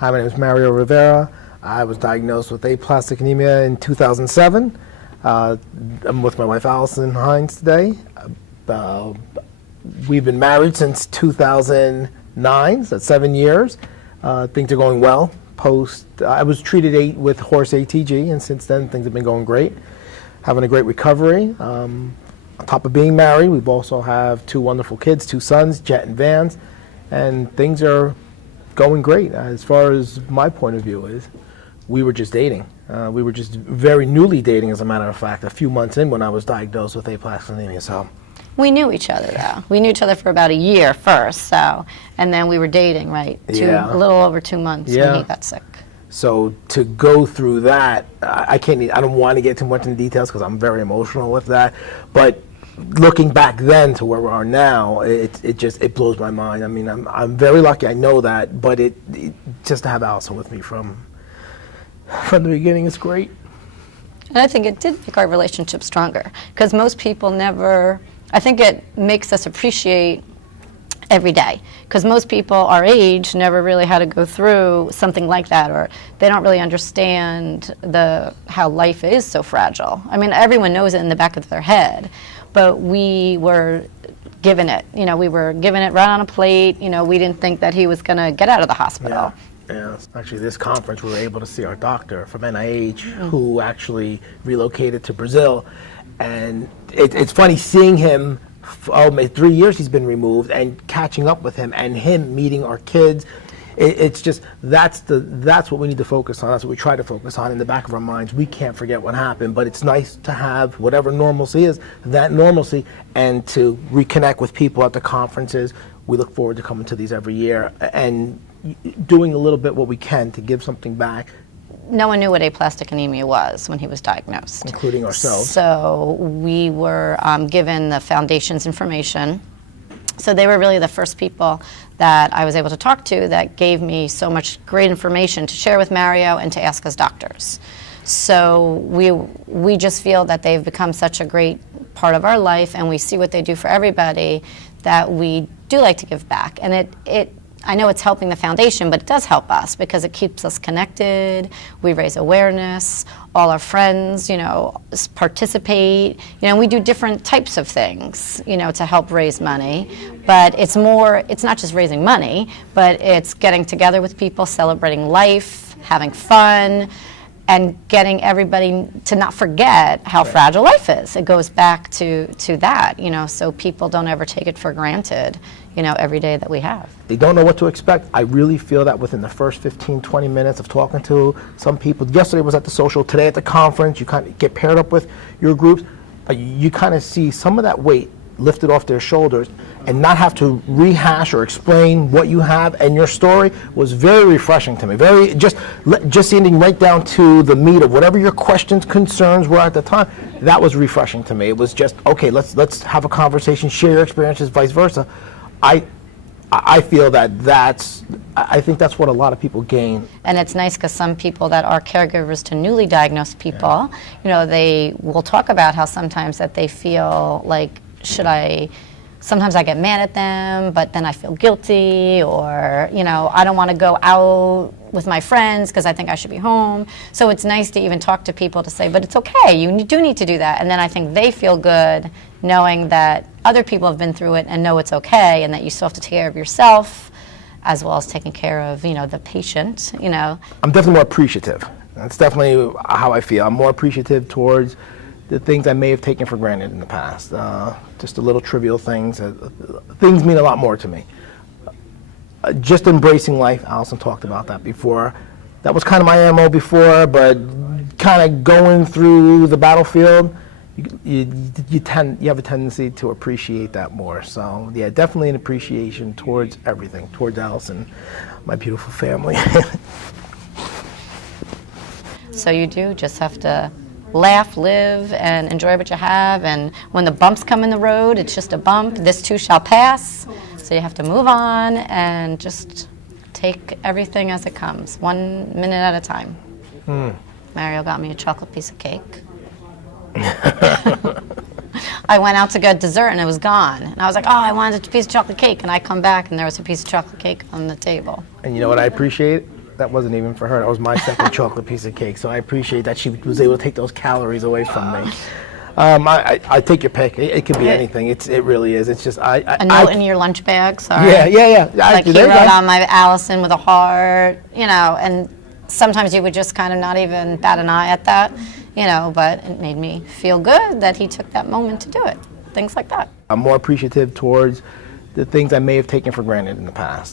Hi, my name is Mario Rivera. I was diagnosed with aplastic anemia in 2007. I'm with my wife Alison Hines today. We've been married since 2009, so that's 7 years. Things are going well. I was treated with horse ATG, and since then things have been going great. Having a great recovery. On top of being married, we've also have 2 wonderful kids, 2 sons, Jet and Vance, and things are going great. As far as my point of view is, we were just dating. We were just very newly dating, as a matter of fact, a few months in when I was diagnosed with aplastic anemia. So we knew each other, though. We knew each other for about a year first, and then we were dating, right? A little over 2 months when he got sick. So to go through that, I don't want to get too much into details because I'm very emotional with that. But looking back then to where we are now, it blows my mind. I mean, I'm very lucky. I know that, but just to have Alison with me from the beginning is great. And I think it did make our relationship stronger because most people never. I think it makes us appreciate every day because most people our age never really had to go through something like that, or they don't really understand how life is so fragile. I mean, everyone knows it in the back of their head, but we were given it. We were given it right on a plate. We didn't think that he was going to get out of the hospital. Yeah, actually this conference we were able to see our doctor from NIH who actually relocated to Brazil, and it's funny seeing him. 3 years he's been removed, and catching up with him and him meeting our kids. It's just that's what we need to focus on. That's what we try to focus on in the back of our minds. We can't forget what happened, but it's nice to have whatever normalcy is, that normalcy, and to reconnect with people at the conferences. We look forward to coming to these every year and doing a little bit what we can to give something back. No one knew what aplastic anemia was when he was diagnosed. Including ourselves. So we were given the foundation's information. So they were really the first people that I was able to talk to that gave me so much great information to share with Mario and to ask as doctors. So we just feel that they've become such a great part of our life, and we see what they do for everybody, that we do like to give back. And I know it's helping the foundation, but it does help us because it keeps us connected. We raise awareness. All our friends, participate. We do different types of things, to help raise money. But it's not just raising money, but it's getting together with people, celebrating life, having fun, and getting everybody to not forget how fragile life is. It goes back to that, so people don't ever take it for granted, every day that we have. They don't know what to expect. I really feel that within the first 15, 20 minutes of talking to some people. Yesterday was at the social, today at the conference, you kind of get paired up with your groups. You kind of see some of that weight lifted off their shoulders, and not have to rehash or explain what you have, and your story was very refreshing to me. Very just ending right down to the meat of whatever your questions, concerns were at the time. That was refreshing to me. It was just, okay, let's have a conversation, share your experiences, vice versa. I feel I think that's what a lot of people gain. And it's nice because some people that are caregivers to newly diagnosed people, they will talk about how sometimes that they feel like, sometimes I get mad at them, but then I feel guilty, or, I don't want to go out with my friends because I think I should be home. So it's nice to even talk to people to say, but it's okay, you do need to do that. And then I think they feel good knowing that other people have been through it and know it's okay, and that you still have to take care of yourself as well as taking care of, the patient, I'm definitely more appreciative. That's definitely how I feel. I'm more appreciative towards the things I may have taken for granted in the past. Just the little trivial things. Things mean a lot more to me. Just embracing life, Alison talked about that before. That was kind of my MO before, but kind of going through the battlefield, you have a tendency to appreciate that more. So yeah, definitely an appreciation towards everything, towards Alison, my beautiful family. So you do just have to laugh, live, and enjoy what you have. And when the bumps come in the road, it's just a bump. This too shall pass. So you have to move on and just take everything as it comes, 1 minute at a time. Mario got me a chocolate piece of cake. I went out to get dessert and it was gone. And I was like, oh, I wanted a piece of chocolate cake. And I come back and there was a piece of chocolate cake on the table. And you know what I appreciate? that wasn't even for her. That was my second chocolate piece of cake. So I appreciate that she was able to take those calories away from me. I take your pick. It could be anything. It really is. It's just A note in your lunch bag, sorry. Yeah. Like he wrote on my Alison with a heart, you know, and sometimes you would just kind of not even bat an eye at that, you know, but it made me feel good that he took that moment to do it. Things like that. I'm more appreciative towards the things I may have taken for granted in the past.